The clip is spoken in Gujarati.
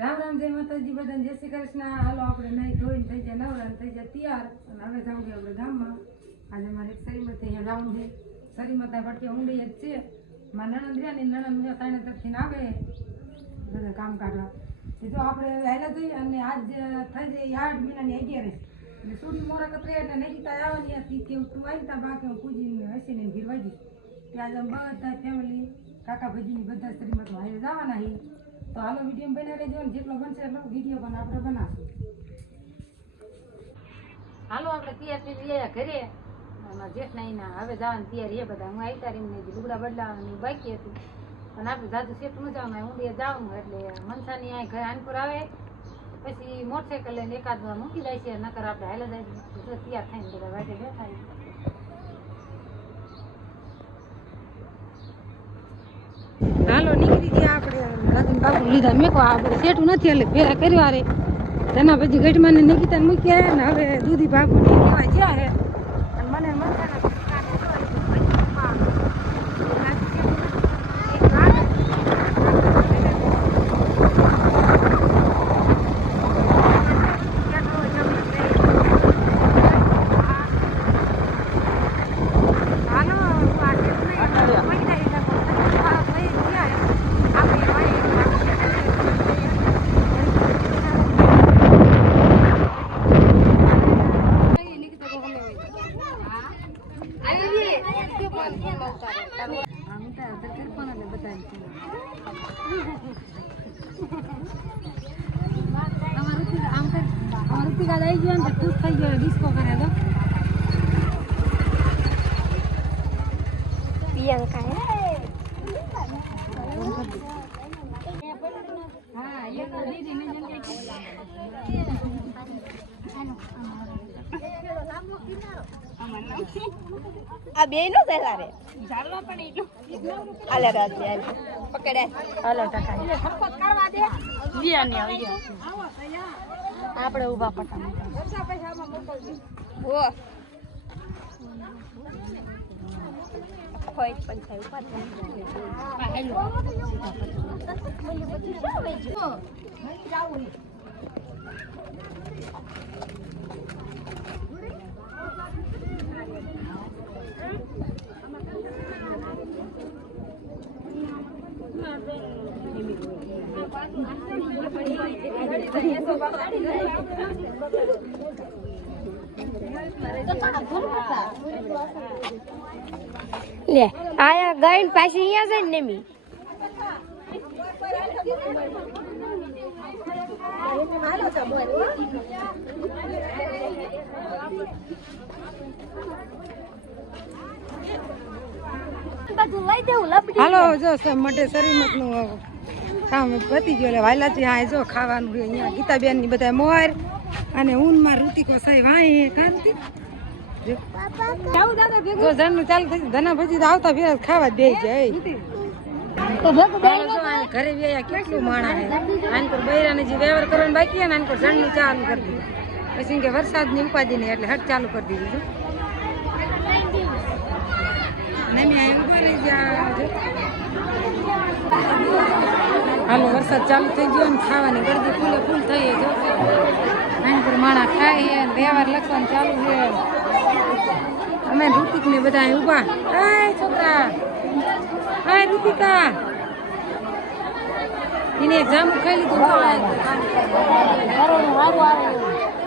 રામ રામ જય માતાજી બધાને જય શ્રી કૃષ્ણ। હાલો આપણે નહીં ધોઈને થઈ જાય નવરા થઈ જાય તૈયાર અને હવે જાઉં કે આપણે ગામમાં આજે મારે સરીમત અહીંયા જવાનું છે। સરીમત ભટકે ઊંડી જ છે મારા નણંદ રહ્યા ને નણંદ તાણે તરફથી આવે બધા કામ કાઢવા એ તો આપણે હેલા જઈએ અને આજ થઈ જાય 8 મહિનાની 11 એટલે સુડી મોરા કતરે એટલે નજીતા આવવાની હતી કે તું આવી તા બાકી હું પૂજીને હસીને ઘીરવા જઈશ ત્યાં આજે બધા ફેમિલી કાકા ભાજીની બધા સરીમતમાં હારે જવાના છે। તો હાલો વિડીયો બનાવી લેજો ને જેટલો બનશે એટલો વિડીયો પણ આપણે બનાવશું। હાલો આપણે તૈયાર થઈ ગયા ઘરે અમારા જેઠનાઈના હવે જવાની તૈયારી એ બધા હું આવી તારીને લુગડા બદલાવાની બાકી હતી અને આપણે જાજુ સેટું ન જવાનું ઊંડીએ જવાનું એટલે મનસાની અહીં ઘરે આનપુર આવે પછી મોટરસાઇકલ લઈને એકાદ મૂકી જાય છે નકર આપણે હાલે જાય તૈયાર થઈને બધા વાટે બેઠા। હાલો નીકળી ગયા આપણે રતન બાપુ લીધા મેં કહો આ સેટું નથી એટલે ફેરા કર્યા રે તેના પછી ગઢમાં ને નિકિતા મૂક્યા ને હવે દૂધી બાપુ કહેવાય જ્યાં હે અને મને ડિસ્કો કરે તો પ્રિયંકા હા એ તો દીદી ને આ બે નો દેલા રે જાળવા પણ ઈ આલે રાત લે પકડે હાલો ટકા એટલે સરપત કરવા દે જી ને આવો આપણે ઊભા પટા વર્ષા પૈસામાં મોકલજો હો કોઈ પણ થાય ઉભા થઈ હેલો જાવું લે આયા ગાઈન પાછી અહીંયા છે ને મી હાલો જો માટે શરીમત નું કામ પતી ગયો એટલે વાયલાથી હા જો ખાવાનું અહીંયા ગીતાબેન ની બધા મોર અને ઊનમાં ઋતિકો સહી વાય કાંતિ જો જણનું ચાલુ થઈ ધના ભજી આવતા ફેર ખાવા દે જાય ઘરે વ્યાયા કેટલું માણા હે આનકોર બૈરાને જે વ્યવહાર કરવાનું બાકી ને આનકોર જણનું ચાલુ કરી દીધું પછી કે વરસાદની ઉપાધિ નહીં એટલે હટ ચાલુ કરી દીધું હાલો વરસાદ ચાલુ થઈ ગયો ને ખાવાની ગરદી ફૂલે ફૂલ થઈ જો આનકોર માણા ખાય વ્યવહાર લખવાનું ચાલુ છે અમે ઋતિક ને બધા ઉભા એ છોકરા હાય ઋતિકા એને એક જામુ ખાઈ લીધું